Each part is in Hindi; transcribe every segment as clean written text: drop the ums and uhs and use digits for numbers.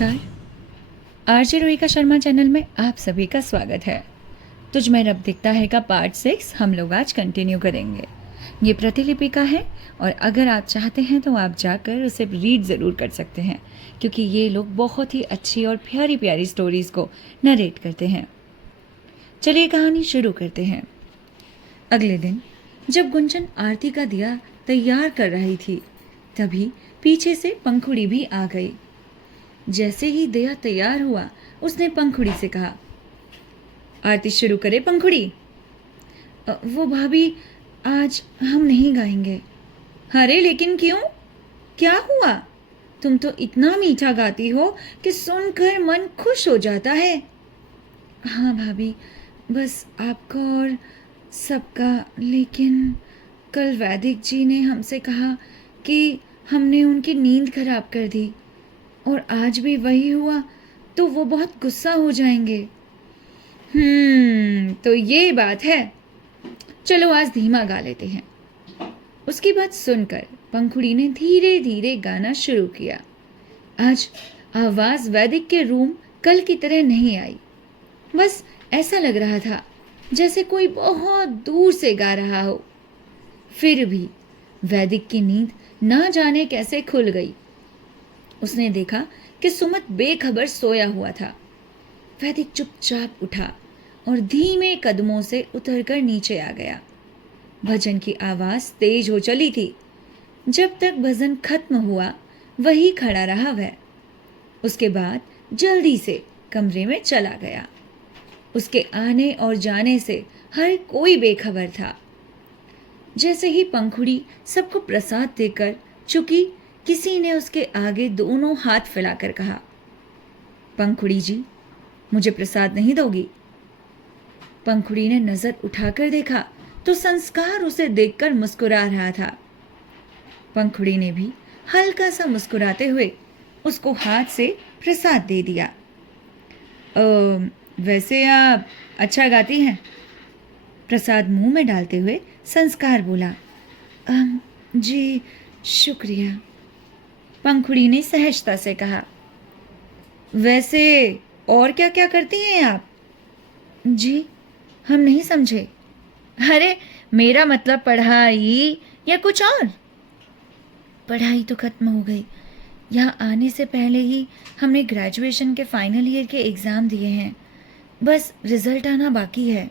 नमस्कार। आरजे रोहिका शर्मा चैनल में आप सभी का स्वागत है। तुझ में रब दिखता है का पार्ट 6 हम लोग आज कंटिन्यू करेंगे। ये प्रतिलिपि का है और अगर आप चाहते हैं तो आप जाकर उसे रीड ज़रूर कर सकते हैं, क्योंकि ये लोग बहुत ही अच्छी और प्यारी प्यारी स्टोरीज़ को नरेट करते हैं। चलिए कहानी शुरू करते हैं। अगले दिन जब गुंजन आरती का दिया तैयार कर रही थी, तभी पीछे से पंखुड़ी भी आ गई। जैसे ही दिया तैयार हुआ, उसने पंखुड़ी से कहा, आरती शुरू करे पंखुड़ी। वो भाभी, आज हम नहीं गाएंगे। अरे लेकिन क्यों? क्या हुआ? तुम तो इतना मीठा गाती हो कि सुनकर मन खुश हो जाता है। हाँ भाभी, बस आपका और सबका, लेकिन कल वैदिक जी ने हमसे कहा कि हमने उनकी नींद खराब कर दी और आज भी वही हुआ तो वो बहुत गुस्सा हो जाएंगे। तो ये बात है। चलो आज धीमा गा लेते हैं। उसकी बात सुनकर पंखुड़ी ने धीरे धीरे गाना शुरू किया। आज आवाज वैदिक के रूम कल की तरह नहीं आई। बस ऐसा लग रहा था जैसे कोई बहुत दूर से गा रहा हो। फिर भी वैदिक की नींद ना जाने कैसे खुल गई। उसने देखा कि सुमित बेखबर सोया हुआ था। वैदिक चुपचाप उठा और धीमे कदमों से उतरकर नीचे आ गया। भजन की आवाज तेज हो चली थी। जब तक भजन खत्म हुआ वही खड़ा रहा वह। उसके बाद जल्दी से कमरे में चला गया। उसके आने और जाने से हर कोई बेखबर था। जैसे ही पंखुड़ी सबको प्रसाद देकर चुकी, किसी ने उसके आगे दोनों हाथ फैलाकर कहा, पंखुड़ी जी, मुझे प्रसाद नहीं दोगी? पंखुड़ी ने नजर उठाकर देखा तो संस्कार उसे देखकर मुस्कुरा रहा था। पंखुड़ी ने भी हल्का सा मुस्कुराते हुए उसको हाथ से प्रसाद दे दिया। वैसे आप अच्छा गाती हैं। प्रसाद मुंह में डालते हुए संस्कार बोला। जी शुक्रिया, पंखुड़ी ने सहजता से कहा। वैसे और क्या क्या करती हैं आप? जी हम नहीं समझे। अरे मेरा मतलब पढ़ाई या कुछ और? पढ़ाई तो खत्म हो गई। यहाँ आने से पहले ही हमने ग्रेजुएशन के फाइनल ईयर के एग्ज़ाम दिए हैं। बस रिजल्ट आना बाकी है।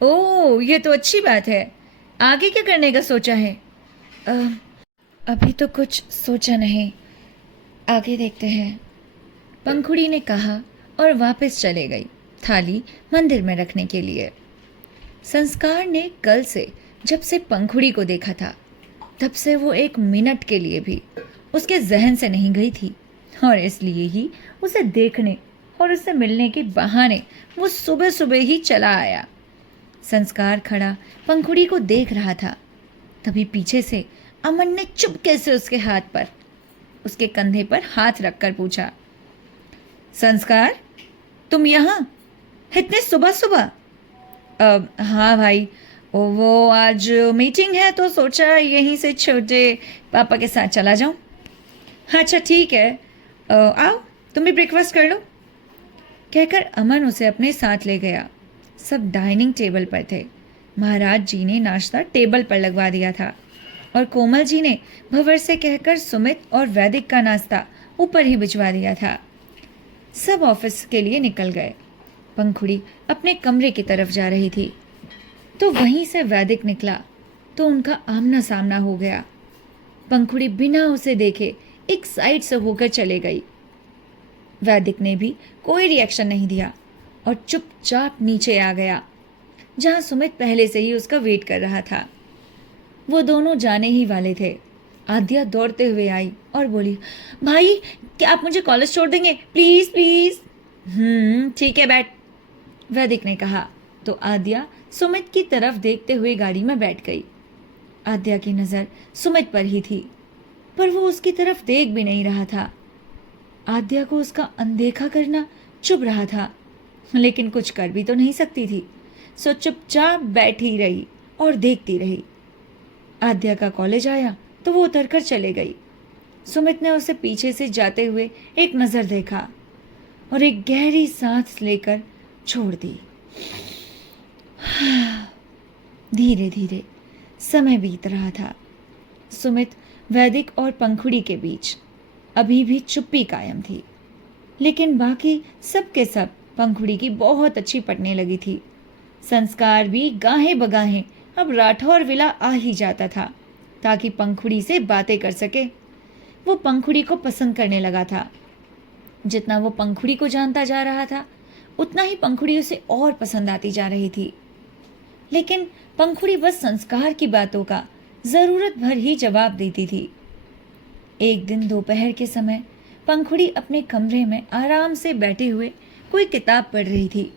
ओह, ये तो अच्छी बात है। आगे क्या करने का सोचा है? अभी तो कुछ सोचा नहीं, आगे देखते हैं, पंखुड़ी ने कहा और वापस चले गई थाली मंदिर में रखने के लिए। संस्कार ने कल से जब से पंखुड़ी को देखा था, तब से वो एक मिनट के लिए भी उसके जहन से नहीं गई थी, और इसलिए ही उसे देखने और उससे मिलने के बहाने वो सुबह सुबह ही चला आया। संस्कार खड़ा पंखुड़ी को देख रहा था। तभी पीछे से अमन ने चुपके से उसके हाथ पर, उसके कंधे पर हाथ रखकर पूछा, संस्कार तुम यहाँ इतने सुबह सुबह? हाँ भाई, वो आज मीटिंग है तो सोचा यहीं से छोटे पापा के साथ चला जाऊं। अच्छा ठीक है, आओ तुम भी ब्रेकफास्ट कर लो, कहकर अमन उसे अपने साथ ले गया। सब डाइनिंग टेबल पर थे। महाराज जी ने नाश्ता टेबल पर लगवा दिया था और कोमल जी ने भंवर से कहकर सुमित और वैदिक का नाश्ता ऊपर ही भिजवा दिया था। सब ऑफिस के लिए निकल गए। पंखुड़ी अपने कमरे की तरफ जा रही थी तो वहीं से वैदिक निकला तो उनका आमना सामना हो गया। पंखुड़ी बिना उसे देखे एक साइड से होकर चले गई। वैदिक ने भी कोई रिएक्शन नहीं दिया और चुपचाप नीचे आ गया, जहां सुमित पहले से ही उसका वेट कर रहा था। वो दोनों जाने ही वाले थे। आद्या दौड़ते हुए आई और बोली, भाई क्या आप मुझे कॉलेज छोड़ देंगे? Please please. ठीक है बैठ, वैदिक ने कहा तो आद्या सुमित की तरफ देखते हुए गाड़ी में बैठ गई। आद्या की नज़र सुमित पर ही थी, पर वो उसकी तरफ देख भी नहीं रहा था। आद्या को उसका अनदेखा करना चुभ रहा था, लेकिन कुछ कर भी तो नहीं सकती थी, सो चुपचाप बैठी रही और देखती रही। आद्या का कॉलेज आया तो वो उतरकर चले गई। सुमित ने उसे पीछे से जाते हुए एक नजर देखा और एक गहरी सांस लेकर छोड़ दी। धीरे धीरे समय बीत रहा था। सुमित, वैदिक और पंखुड़ी के बीच अभी भी चुप्पी कायम थी, लेकिन बाकी सब के सब पंखुड़ी की बहुत अच्छी पटने लगी थी। संस्कार भी गाहें बगाहें अब राठौर विला आ ही जाता था ताकि पंखुड़ी से बातें कर सके। वो पंखुड़ी को पसंद करने लगा था। जितना वो पंखुड़ी को जानता जा रहा था, उतना ही पंखुड़ी उसे और पसंद आती जा रही थी। लेकिन पंखुड़ी बस संस्कार की बातों का जरूरत भर ही जवाब देती थी। एक दिन दोपहर के समय पंखुड़ी अपने कमरे में आराम से बैठे हुए कोई किताब पढ़ रही थी।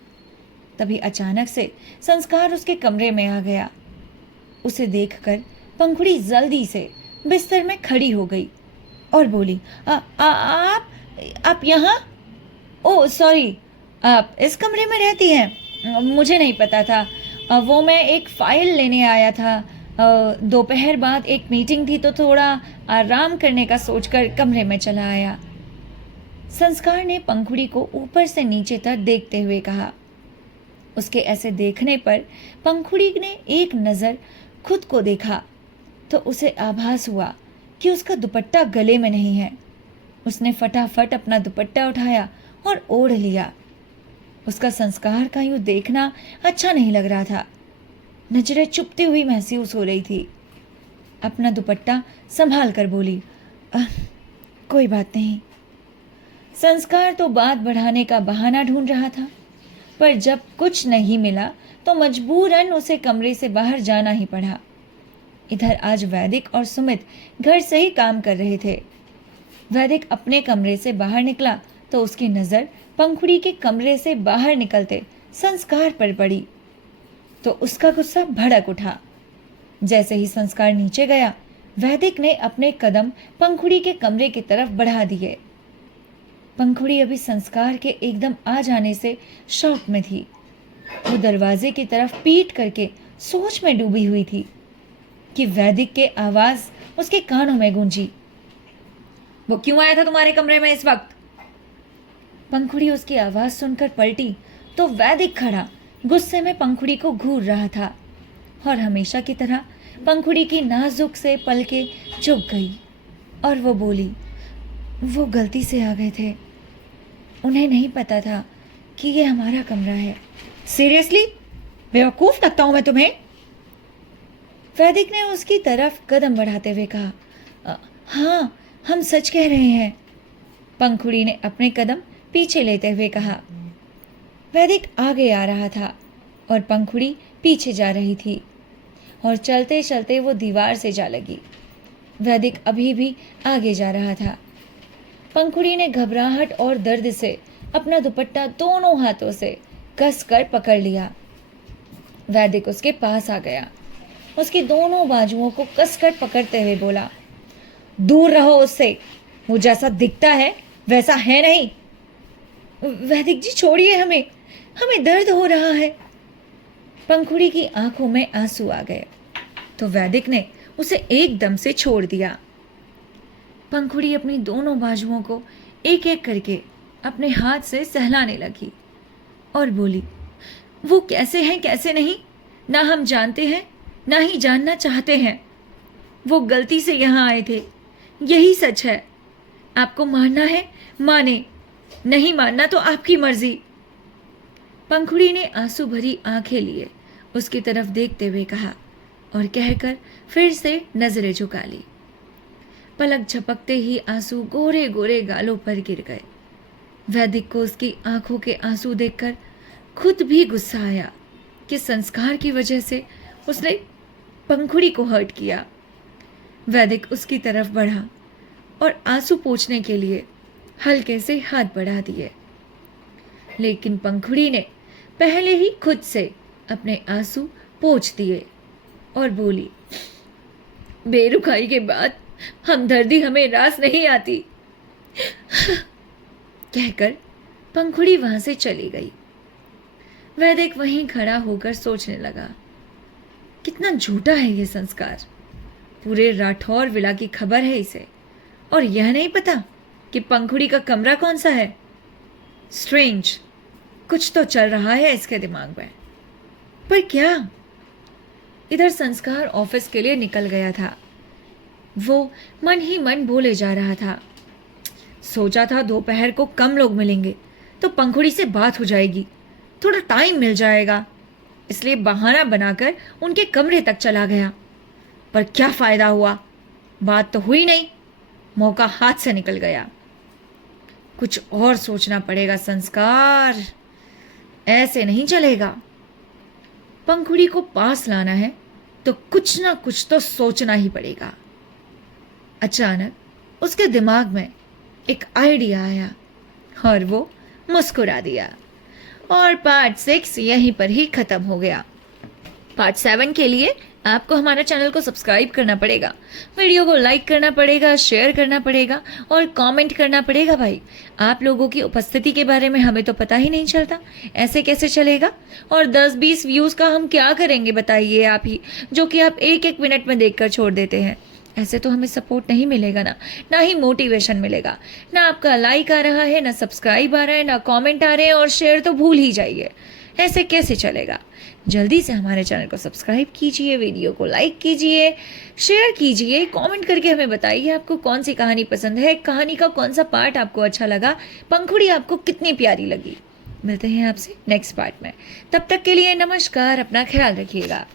तभी अचानक से संस्कार उसके कमरे में आ गया। उसे देखकर पंखुड़ी जल्दी से बिस्तर में खड़ी हो गई और बोली, आप यहाँ? ओह सॉरी, आप इस कमरे में रहती हैं? मुझे नहीं पता था। वो मैं एक फाइल लेने आया था। दोपहर बाद एक मीटिंग थी तो थोड़ा आराम करने का सोचकर कमरे में चला आया। संस्कार ने पंखुड़ी को ऊपर से नीचे तक देखते हुए कहा। उसके ऐसे देखने पर पंखुड़ी ने एक नज़र खुद को देखा तो उसे आभास हुआ कि उसका दुपट्टा गले में नहीं है। उसने फटाफट अपना दुपट्टा उठाया और ओढ़ लिया। उसका संस्कार का यूं देखना अच्छा नहीं लग रहा था। नजरें चुभती हुई महसूस हो रही थी। अपना दुपट्टा संभाल कर बोली, कोई बात नहीं। संस्कार तो बात बढ़ाने का बहाना ढूंढ रहा था, पर जब कुछ नहीं मिला तो मजबूरन उसे कमरे से बाहर जाना ही पड़ा। इधर आज वैदिक और सुमित घर से ही काम कर रहे थे। वैदिक अपने कमरे से बाहर निकला तो उसकी नज़र पंखुड़ी के कमरे से बाहर निकलते संस्कार पर पड़ी तो उसका गुस्सा भड़क उठा। जैसे ही संस्कार नीचे गया, वैदिक ने अपने कदम पंखुड़ी के कमरे की तरफ बढ़ा दिए। पंखुड़ी अभी संस्कार के एकदम आ जाने से शॉक में थी। वो दरवाजे की तरफ पीठ करके सोच में डूबी हुई थी कि वैदिक के आवाज उसके कानों में गूंजी। वो क्यों आया था तुम्हारे कमरे में इस वक्त? पंखुड़ी उसकी आवाज सुनकर पलटी तो वैदिक खड़ा गुस्से में पंखुड़ी को घूर रहा था और हमेशा की तरह पंखुड़ी की नाजुक से पलकें झुक गई और वो बोली, वो गलती से आ गए थे, उन्हें नहीं पता था कि ये हमारा कमरा है। सीरियसली? बेवकूफ लगता हूं मैं तुम्हें? वैदिक ने उसकी तरफ कदम बढ़ाते हुए कहा। हाँ, हम सच कह रहे हैं, पंखुड़ी ने अपने कदम पीछे लेते हुए कहा। वैदिक आगे आ रहा था और पंखुड़ी पीछे जा रही थी और चलते चलते वो दीवार से जा लगी। वैदिक अभी भी आगे जा रहा था। पंखुड़ी ने घबराहट और दर्द से अपना दुपट्टा दोनों हाथों से कसकर पकड़ लिया। वैदिक उसके पास आ गया। उसकी दोनों बाजुओं को कसकर पकड़ते हुए बोला, दूर रहो उससे, वो जैसा दिखता है वैसा है नहीं। वैदिक जी छोड़िए हमें, हमें दर्द हो रहा है। पंखुड़ी की आंखों में आंसू आ गए तो वैदिक ने उसे एकदम से छोड़ दिया। पंखुड़ी अपनी दोनों बाजुओं को एक एक करके अपने हाथ से सहलाने लगी और बोली, वो कैसे हैं कैसे नहीं, ना हम जानते हैं ना ही जानना चाहते हैं। वो गलती से यहाँ आए थे, यही सच है। आपको मानना है माने, नहीं मानना तो आपकी मर्जी। पंखुड़ी ने आंसू भरी आंखें लिए उसकी तरफ देखते हुए कहा और कहकर फिर से नजरें झुका ली। पलक झपकते ही आंसू गोरे गोरे गालों पर गिर गए। वैदिक को उसकी आंखों के आंसू देखकर खुद भी गुस्सा आया कि संस्कार की वजह से उसने पंखुड़ी को हर्ट किया। वैदिक उसकी तरफ बढ़ा और आंसू पोंछने के लिए हल्के से हाथ बढ़ा दिए, लेकिन पंखुड़ी ने पहले ही खुद से अपने आंसू पोंछ दिए और बोली, बेरुखाई के बाद हमदर्दी हमें रास नहीं आती। कहकर पंखुड़ी वहां से चली गई। वैदिक वहीं खड़ा होकर सोचने लगा, कितना झूठा है ये संस्कार। पूरे राठौर विला की खबर है इसे और यह नहीं पता कि पंखुड़ी का कमरा कौन सा है। स्ट्रेंज, कुछ तो चल रहा है इसके दिमाग में, पर क्या? इधर संस्कार ऑफिस के लिए निकल गया था। वो मन ही मन बोले जा रहा था, सोचा था दोपहर को कम लोग मिलेंगे तो पंखुड़ी से बात हो जाएगी, थोड़ा टाइम मिल जाएगा, इसलिए बहाना बनाकर उनके कमरे तक चला गया। पर क्या फायदा हुआ, बात तो हुई नहीं, मौका हाथ से निकल गया। कुछ और सोचना पड़ेगा संस्कार, ऐसे नहीं चलेगा। पंखुड़ी को पास लाना है तो कुछ ना कुछ तो सोचना ही पड़ेगा। अचानक उसके दिमाग में एक आइडिया आया और वो मुस्कुरा दिया। और पार्ट 6 यहीं पर ही खत्म हो गया। पार्ट 7 के लिए आपको हमारा चैनल को सब्सक्राइब करना पड़ेगा, वीडियो को लाइक करना पड़ेगा, शेयर करना पड़ेगा और कमेंट करना पड़ेगा। भाई, आप लोगों की उपस्थिति के बारे में हमें तो पता ही नहीं चलता, ऐसे कैसे चलेगा? और 10-20 व्यूज़ का हम क्या करेंगे बताइए आप ही, जो कि आप 1-1 मिनट में देखकर छोड़ देते हैं। ऐसे तो हमें सपोर्ट नहीं मिलेगा ना ही मोटिवेशन मिलेगा। ना आपका लाइक आ रहा है, ना सब्सक्राइब आ रहा है, ना कमेंट आ रहे हैं, और शेयर तो भूल ही जाइए। ऐसे कैसे चलेगा? जल्दी से हमारे चैनल को सब्सक्राइब कीजिए, वीडियो को लाइक कीजिए, शेयर कीजिए, कमेंट करके हमें बताइए आपको कौन सी कहानी पसंद है, कहानी का कौन सा पार्ट आपको अच्छा लगा, पंखुड़ी आपको कितनी प्यारी लगी। मिलते हैं आपसे नेक्स्ट पार्ट में, तब तक के लिए नमस्कार, अपना ख्याल रखिएगा।